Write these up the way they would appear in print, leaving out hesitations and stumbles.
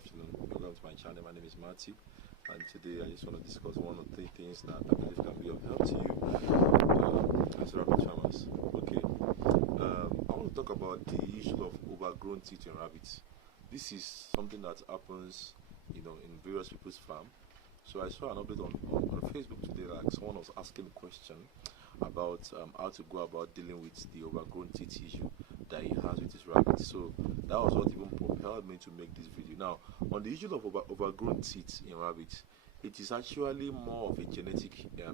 afternoon. Welcome to my channel. My name is Matthew, and today I just want to discuss one or three things that I believe can be of help to you as rabbit farmers. Okay, I want to talk about the issue of overgrown teeth in rabbits. This is something that happens, in various people's farm. So I saw an update on Facebook today, like someone was asking a question about how to go about dealing with the overgrown teeth issue that he has with his rabbit. So that was what even propelled me to make this video. Now, on the issue of overgrown teeth in rabbits, it is actually more of a genetic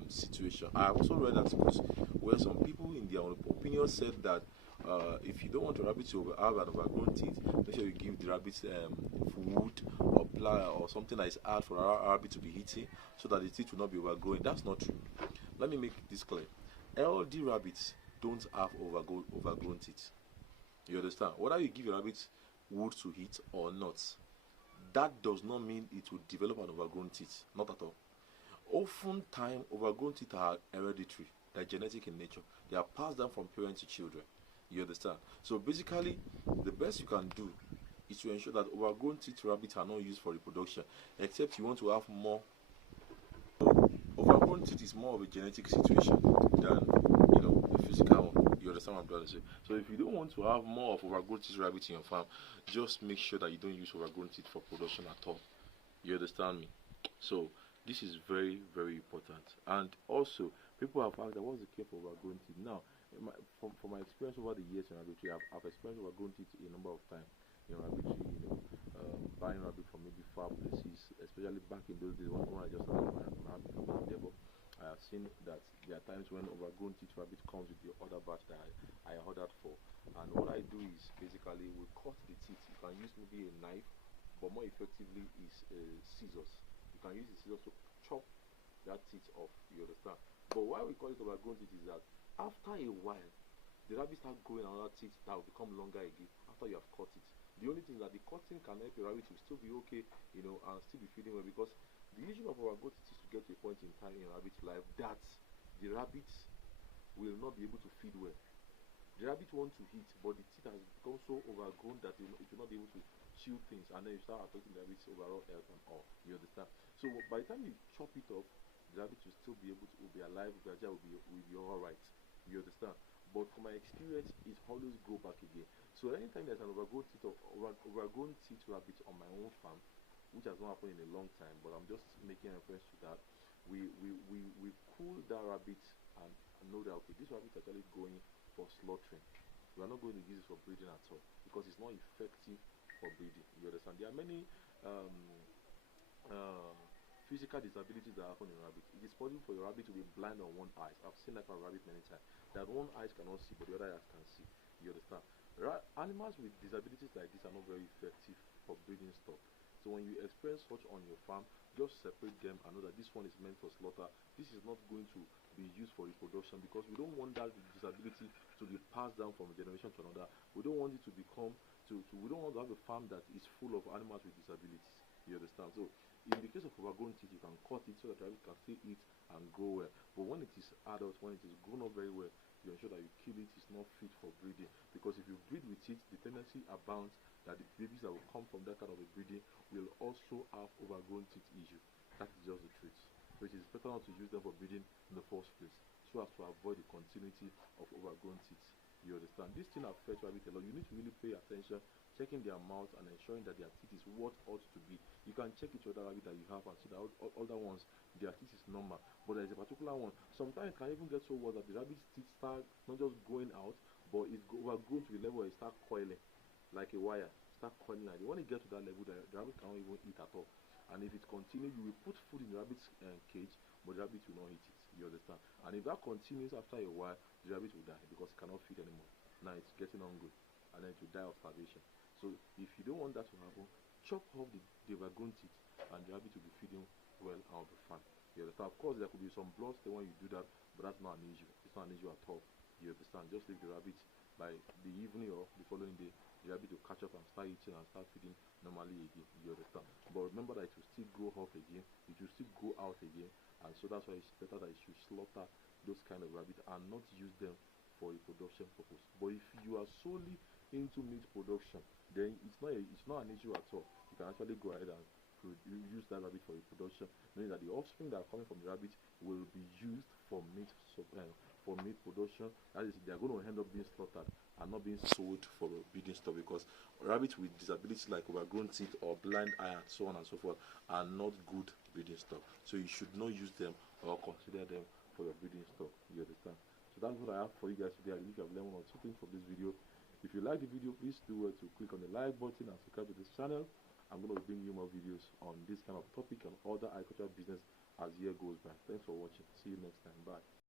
situation. I also read articles where some people in their own opinion said that if you don't want your rabbit to have an overgrown teeth, make sure you give the rabbits food or ply or something that is hard for our rabbit to be eating, so that the teeth will not be overgrowing. That's not true. Let me make this clear. LD rabbits don't have overgrown teeth. You understand? Whether you give your rabbit wood to eat or not, that does not mean it will develop an overgrown teeth. Not at all. Oftentimes, overgrown teeth are hereditary. They're genetic in nature. They are passed down from parents to children. You understand? So basically, the best you can do is to ensure that overgrown teeth rabbits are not used for reproduction, except you want to have more. Overgrown teeth is more of a genetic situation than a physical one. You understand what I'm trying to say? So if you don't want to have more of overgrown teeth rabbits in your farm, just make sure that you don't use overgrown teeth for production at all. You understand me? So this is very, very important. And also, people have asked, what's the care for overgrown teeth? Now, from my experience over the years in rabbitry, I've experienced overgrown teeth a number of times in rabbitry. Buying rabbit from maybe far places, especially back in those days when I just started my rabbit farm there. But I have seen that there are times when overgrown teeth rabbit comes with the other batch that I ordered for. And what I do is basically we cut the teeth. You can use maybe a knife, but more effectively is scissors. You can use the scissors to chop that teeth off. You understand? But why we call it overgrown teeth is that after a while, the rabbit start growing another teeth that will become longer again after you have cut it. The only thing that the cutting can help your rabbit to still be okay, and still be feeding well, because the issue of overgrown teeth is to get to a point in time in rabbit's life that the rabbit will not be able to feed well. The rabbit wants to eat, but the teeth has become so overgrown that it will not be able to chew things, and then you start affecting the rabbit's overall health and all. You understand? So by the time you chop it off, the rabbit will still be able to be alive, will be alright. You understand? But from my experience, it always go back again. So anytime there's an overgrown teeth rabbit on my own farm, which has not happened in a long time, but I'm just making reference to that, we cool that rabbit and know that okay, this rabbit is actually going for slaughtering. We are not going to use it for breeding at all, because it's not effective for breeding. You understand? There are many physical disabilities that happen in rabbits. It is possible for your rabbit to be blind on one eye. I've seen that for a rabbit many times. That one eye cannot see, but the other eye can see. You understand? Animals with disabilities like this are not very effective for breeding stock. So when you experience such on your farm, just separate them and know that this one is meant for slaughter. This is not going to be used for reproduction, because we don't want that disability to be passed down from a generation to another. We don't want it to become we don't want to have a farm that is full of animals with disabilities. You understand? So in the case of overgrown teeth, you can cut it so that the rabbit can still eat and grow well. But when it is adult, when it is grown up very well, you ensure that you kill it. It's not fit for breeding, because if you breed with it, the tendency abounds that the babies that will come from that kind of a breeding will also have overgrown teeth issue. That is just the truth. So it is better not to use them for breeding in the first place, so as to avoid the continuity of overgrown teeth. You understand? This thing affects rabbit a lot. You need to really pay attention, checking their mouth and ensuring that their teeth is what ought to be. You can check each other rabbit that you have and see that other ones, their teeth is normal, but there is a particular one. Sometimes it can even get so worse that the rabbit's teeth start not just going out, but it's overgrown to the level where it start coiling like a wire. Start coiling like it. When it gets to that level, the rabbit cannot even eat at all. And if it continues, you will put food in the rabbit's cage, but the rabbit will not eat it. You understand? And if that continues after a while, the rabbit will die, because it cannot feed anymore. Now it's getting hungry, and then it will die of starvation. So if you don't want that to happen, chop off the overgrown teeth, and the rabbit will be feeding well and will be fine. You understand? Of course, there could be some blood stain when you do that, but that's not an issue. It's not an issue at all. You understand? Just leave the rabbit. By the evening or the following day, the rabbit will catch up and start eating and start feeding normally again. You understand? But remember that it will still grow up again, it will still go out again, and so that's why it's better that you should slaughter those kind of rabbit and not use them for a production purpose. But if you are solely into meat production, then it's not an issue at all. you can actually go ahead and use that rabbit for reproduction, knowing that the offspring that are coming from the rabbit will be used for for meat production. That is, they are going to end up being slaughtered and not being sold for breeding stuff, because rabbits with disabilities like overgrown teeth or blind eye and so on and so forth are not good breeding stock. So you should not use them or consider them for your breeding stock. You understand? So that's what I have for you guys today. I believe you have learned one or two things from this video. If you like the video, please do well to click on the like button and subscribe to this channel. I'm going to bring you more videos on this kind of topic and other agricultural business as the year goes by. Thanks for watching. See you next time. Bye.